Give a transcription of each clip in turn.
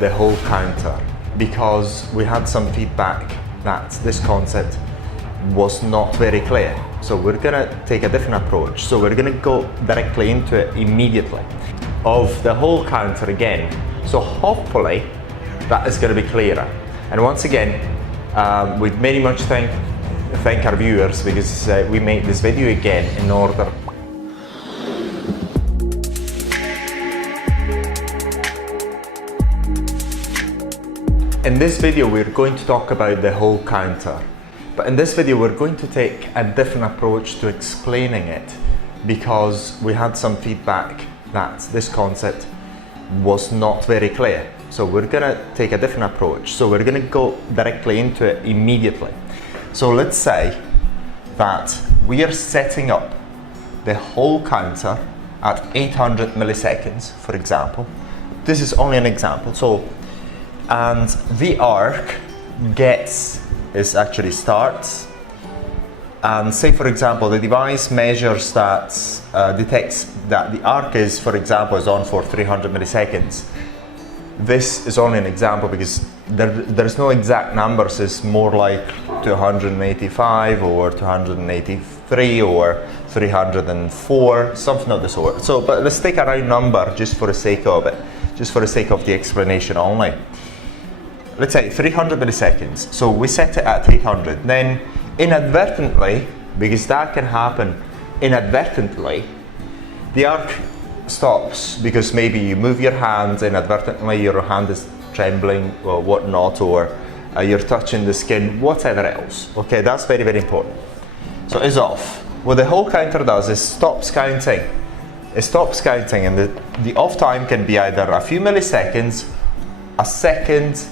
The whole counter, because we had some feedback that this concept was not very clear. So we're gonna take a different approach. So we're gonna go directly into it immediately. Of the whole counter again. So hopefully that is gonna be clearer. And once again, we very much thank our viewers, because we made this video again in order. In this video we're going to talk about the whole counter, but in this video we're going to take a different approach to explaining it, because we had some feedback that this concept was not very clear. So we're gonna take a different approach. So we're gonna go directly into it immediately. So let's say that we are setting up the whole counter at 800 milliseconds, for example. This is only an example. And the arc starts, and say for example the device measures that, detects that the arc is, for example, is on for 300 milliseconds. This is only an example because there's no exact numbers. It's more like 285 or 283 or 304, something of the sort. So, but let's take a round number just for the sake of it, just for the sake of the explanation only. Let's say 300 milliseconds. So we set it at 800. Then inadvertently, because that can happen inadvertently, the arc stops because maybe you move your hand inadvertently, your hand is trembling or whatnot, or you're touching the skin, whatever else. Okay, that's very, very important. So it's off. What the whole counter does is stops counting. It stops counting, and the off time can be either a few milliseconds, a second,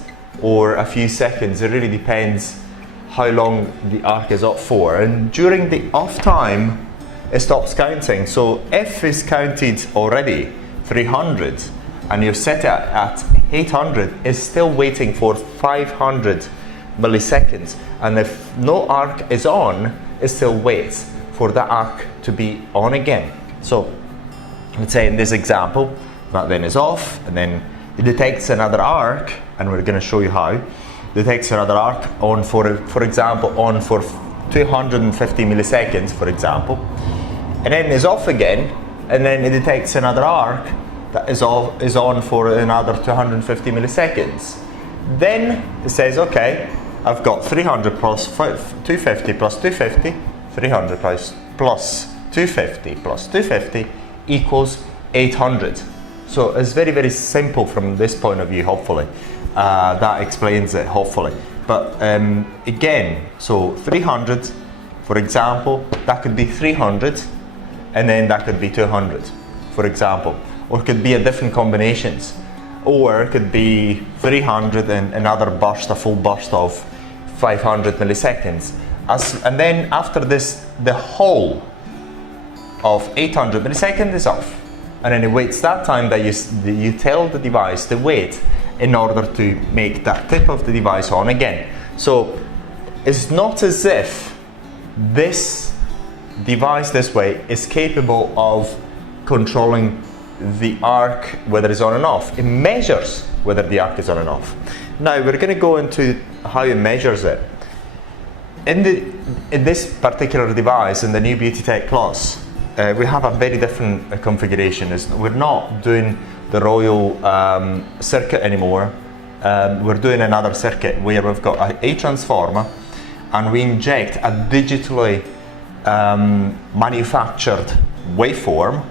or a few seconds. It really depends how long the arc is up for. And during the off time, it stops counting. So if it's counted already 300 and you've set it at 800, it's still waiting for 500 milliseconds. And if no arc is on, it still waits for the arc to be on again. So let's say in this example, that then is off, and then it detects another arc, and we're going to show you how. Detects another arc on for example, on for 250 milliseconds, for example, and then is off again, and then it detects another arc that is on for another 250 milliseconds. Then it says, okay, I've got 300 plus 250 plus 250, 300 plus 250 plus 250 equals 800. So it's very, very simple from this point of view, hopefully. That explains it, hopefully. But again, so 300, for example, that could be 300, and then that could be 200, for example. Or it could be a different combinations. Or it could be 300 and another burst, a full burst of 500 milliseconds. And then after this, the whole of 800 milliseconds is off. And then it waits that time that you tell the device to wait in order to make that tip of the device on again. So it's not as if this device this way is capable of controlling the arc, whether it's on and off. It measures whether the arc is on and off. Now we're going to go into how it measures it. In this particular device, in the new Beautyteck Plus, we have a very different configuration. We're not doing the royal circuit anymore. We're doing another circuit where we've got a transformer, and we inject a digitally manufactured waveform,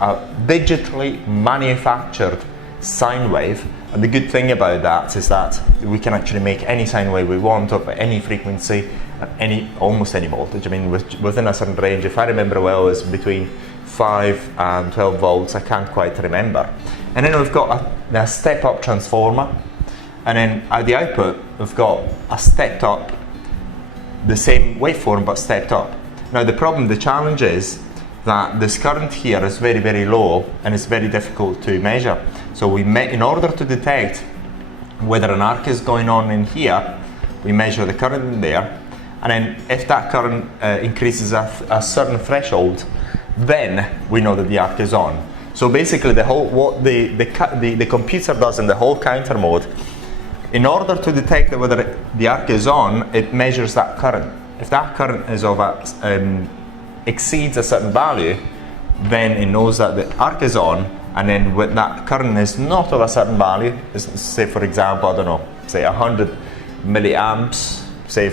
a digitally manufactured sine wave. And the good thing about that is that we can actually make any sine wave we want of any frequency and almost any voltage. I mean, within a certain range. If I remember well, it's between 5 and 12 volts. I can't quite remember. And then we've got a step-up transformer, and then at the output we've got a stepped up, the same waveform but stepped up. Now the challenge is that this current here is very, very low, and it's very difficult to measure. So in order to detect whether an arc is going on in here, we measure the current in there, and then if that current increases a certain threshold, then we know that the arc is on. So So basically what the computer does in the whole counter mode, in order to detect whether the arc is on, it measures that current. If that current is exceeds a certain value, then it knows that the arc is on, and then when that current is not of a certain value, say for example, I don't know, say 100 milliamps, say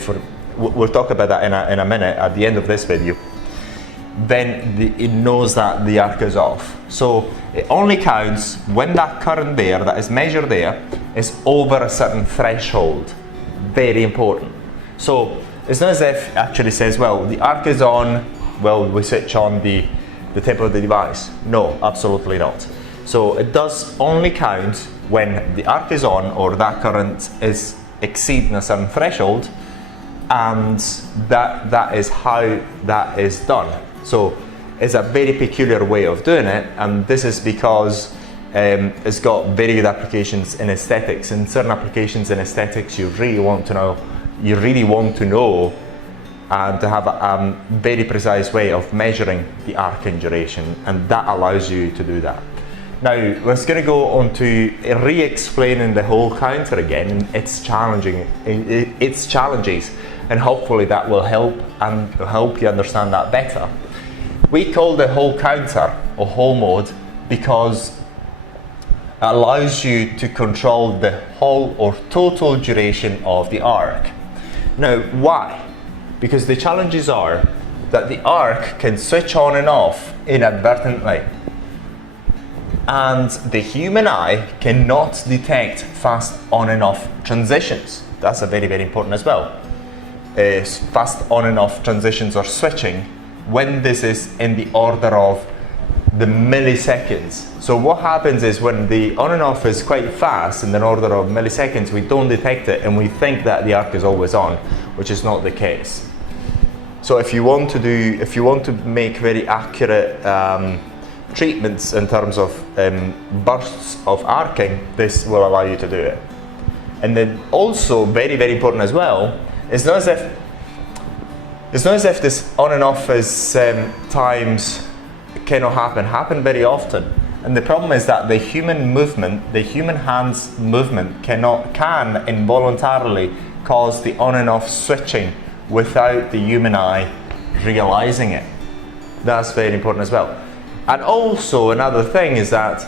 we'll talk about that in a minute at the end of this video, then it knows that the arc is off. So it only counts when that current there, that is measured there, is over a certain threshold. Very important. So it's not as if it actually says, well, the arc is on, well, we switch on the tip of the device. No, absolutely not. So it does only count when the arc is on, or that current is exceeding a certain threshold, and that is how that is done. So it's a very peculiar way of doing it, and this is because it's got very good applications in aesthetics. In certain applications in aesthetics, you really want to know and to have a very precise way of measuring the arc and duration, and that allows you to do that. Now let's going to go on to re-explaining the whole counter again, and its challenges, and hopefully that will help you understand that better. We call the whole counter or whole mode because it allows you to control the whole or total duration of the arc. Now why? Because the challenges are that the arc can switch on and off inadvertently, and the human eye cannot detect fast on and off transitions. That's a very, very important as well. Fast on and off transitions or switching, when this is in the order of the milliseconds. So what happens is when the on and off is quite fast in the order of milliseconds, we don't detect it and we think that the arc is always on, which is not the case. So if you want to make very accurate treatments in terms of bursts of arcing, this will allow you to do it. And then also very, very important as well, it's not as if this on and off is times cannot happen very often. And the problem is that the human hand's movement can involuntarily cause the on and off switching without the human eye realizing it. That's very important as well. And also another thing is that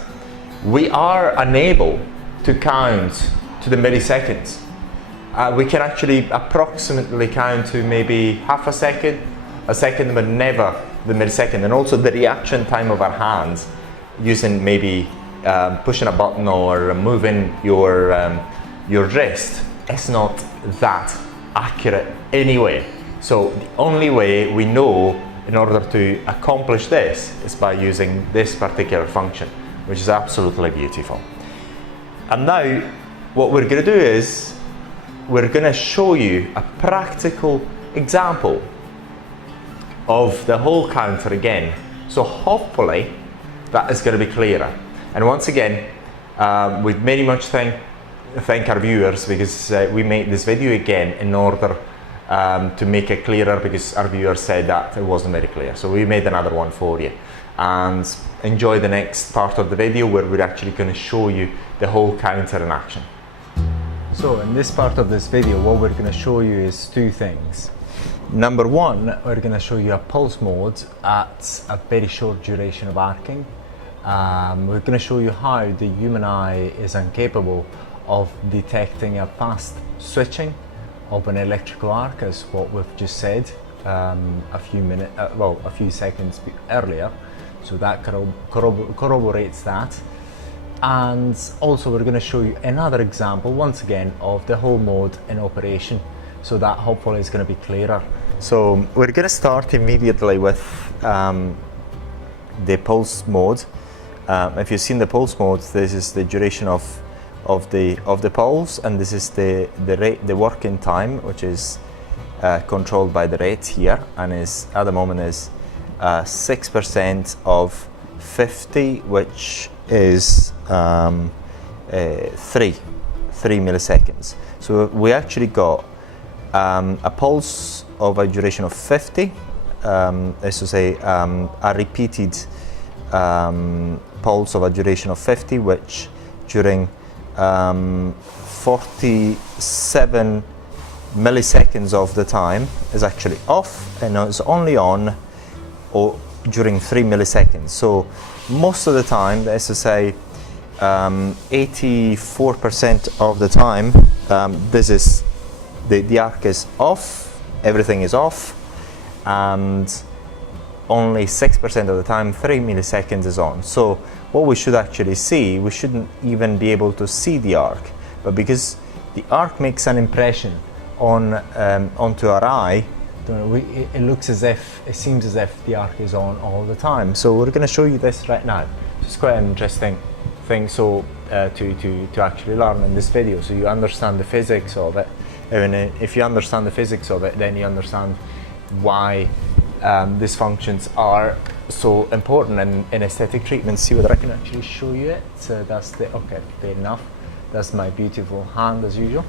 we are unable to count to the milliseconds. We can actually approximately count to maybe half a second, but never the millisecond. And also the reaction time of our hands using maybe pushing a button or moving your wrist, it's not that accurate anyway. So the only way we know in order to accomplish this is by using this particular function, which is absolutely beautiful. And now what we're going to do is we're going to show you a practical example of the whole counter again. So hopefully that is going to be clearer. And once again, we very much thank our viewers, because we made this video again in order to make it clearer, because our viewers said that it wasn't very clear. So we made another one for you. And enjoy the next part of the video where we're actually going to show you the whole counter in action. So in this part of this video, what we're going to show you is two things. Number one, we're going to show you a pulse mode at a very short duration of arcing. We're going to show you how the human eye is incapable of detecting a fast switching of an electrical arc, as what we've just said a few seconds earlier. So that corroborates that. And also we're going to show you another example once again of the whole mode in operation, so that hopefully is going to be clearer. So we're going to start immediately with the pulse mode. If you've seen the pulse mode, this is the duration of the pulse, and this is the working time, which is controlled by the rate here, and is at the moment is 6% of 50, which is 3 milliseconds. So we actually got a pulse of a duration of 50, is to say a repeated pulse of a duration of 50, which during 47 milliseconds of the time is actually off, and it's only on during 3 milliseconds. So most of the time, let's just say 84% of the time, this is the arc is off, everything is off, and only 6% of the time, 3 milliseconds is on. So what we should actually see, we shouldn't even be able to see the arc, but because the arc makes an impression on onto our eye, it looks as if, it seems as if the arc is on all the time. So we're going to show you this right now. It's quite an interesting thing to actually learn in this video, so you understand the physics of it. And if you understand the physics of it, then you understand why these functions are so important in aesthetic treatment. See whether I can actually show you it. So that's the, okay, fair enough. That's my beautiful hand as usual.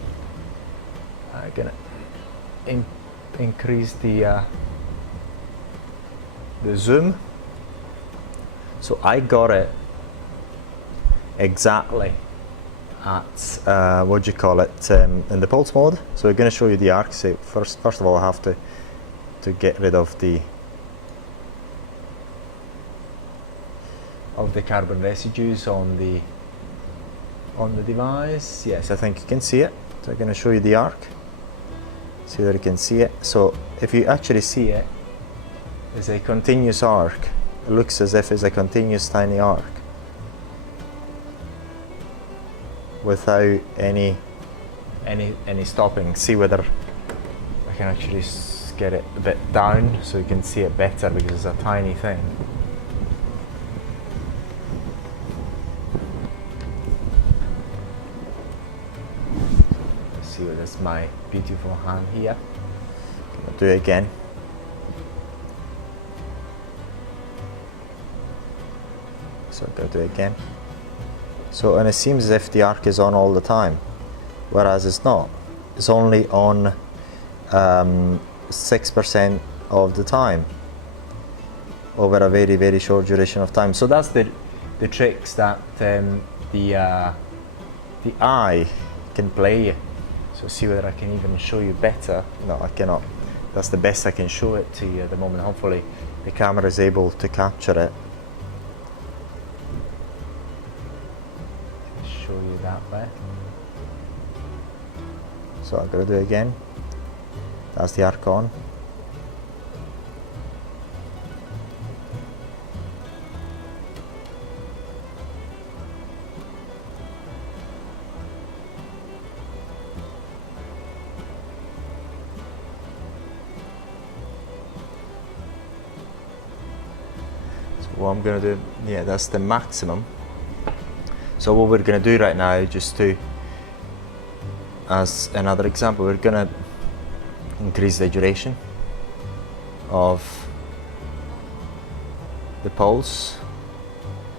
I'm gonna increase the zoom. So I got it exactly at what do you call it, in the pulse mode. So we're going to show you the arc. So first of all, I have to get rid of the carbon residues on the device. Yes, I think you can see it. So I'm going to show you the arc. See whether you can see it. So if you actually see it, it's a continuous arc. It looks as if it's a continuous tiny arc without any stopping. See whether I can actually get it a bit down so you can see it better, because it's a tiny thing. Let's see, that's my beautiful hand here. I'll do it again. So I'll do it again. So, and it seems as if the arc is on all the time, whereas it's not. It's only on 6% of the time over a very, very short duration of time. So that's the tricks that the eye can play. So see whether I can even show you better. No, I cannot. That's the best I can show it to you at the moment. Hopefully the camera is able to capture it. Show you that way. So I'm going to do it again. That's the arc on. So what I'm going to do, yeah, that's the maximum. So what we're going to do right now, just to, as another example, we're going to increase the duration of the pulse.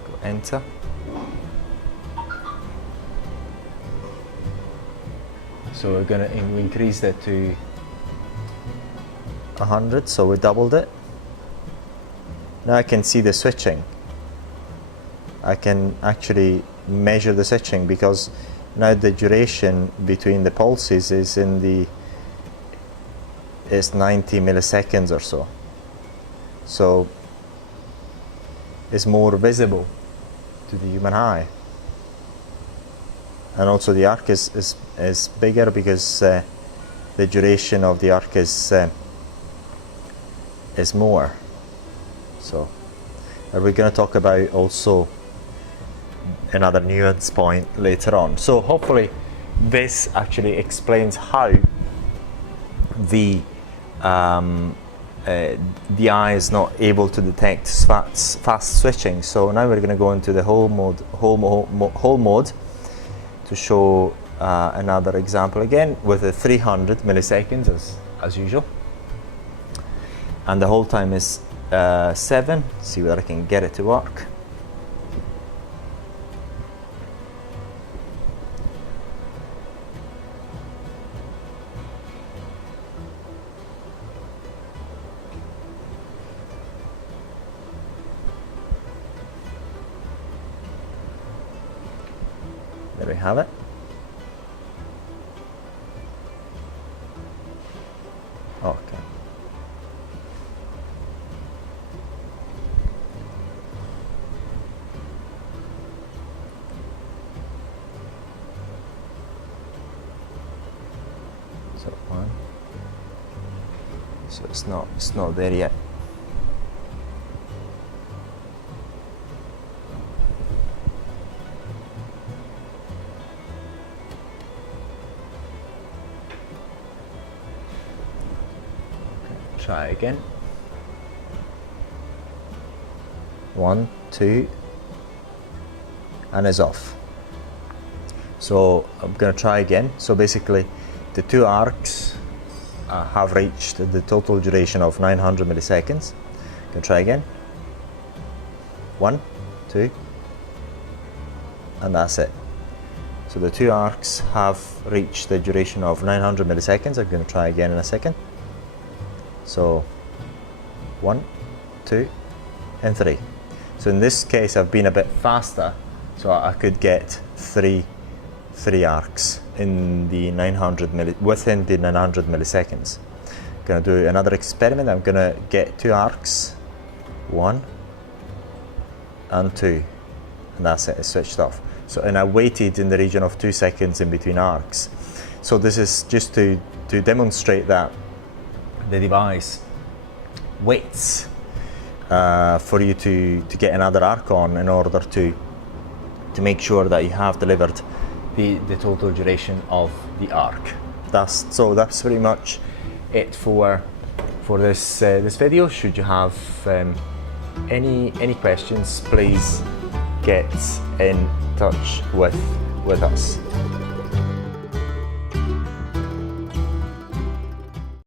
Go enter. So we're going to increase that to 100, so we doubled it. Now I can see the switching. I can actually measure the switching, because now the duration between the pulses is is 90 milliseconds or so. So it's more visible to the human eye. And also the arc is bigger, because the duration of the arc is more. So we're going to talk about also another nuance point later on. So hopefully this actually explains how the eye is not able to detect fast switching. So now we're going to go into the whole mode to show another example again with the 300 milliseconds as usual, and the whole time is 7. See whether I can get it to work. we have it. Okay. So one. So it's not there yet. Try again. 1, 2, and it's off. So I'm going to try again. So basically the two arcs have reached the total duration of 900 milliseconds. I'm going to try again. 1, 2, and that's it. So the two arcs have reached the duration of 900 milliseconds. I'm going to try again in a second. So 1, 2, and 3. So in this case I've been a bit faster, so I could get three arcs in the within the 900 milliseconds. I'm going to do another experiment. I'm going to get two arcs, 1 and 2, and that's it, it's switched off. So, and I waited in the region of 2 seconds in between arcs. So this is just to demonstrate that the device waits for you to get another arc on in order to make sure that you have delivered the total duration of the arc. That's pretty much it for this this video. Should you have any questions, please get in touch with us.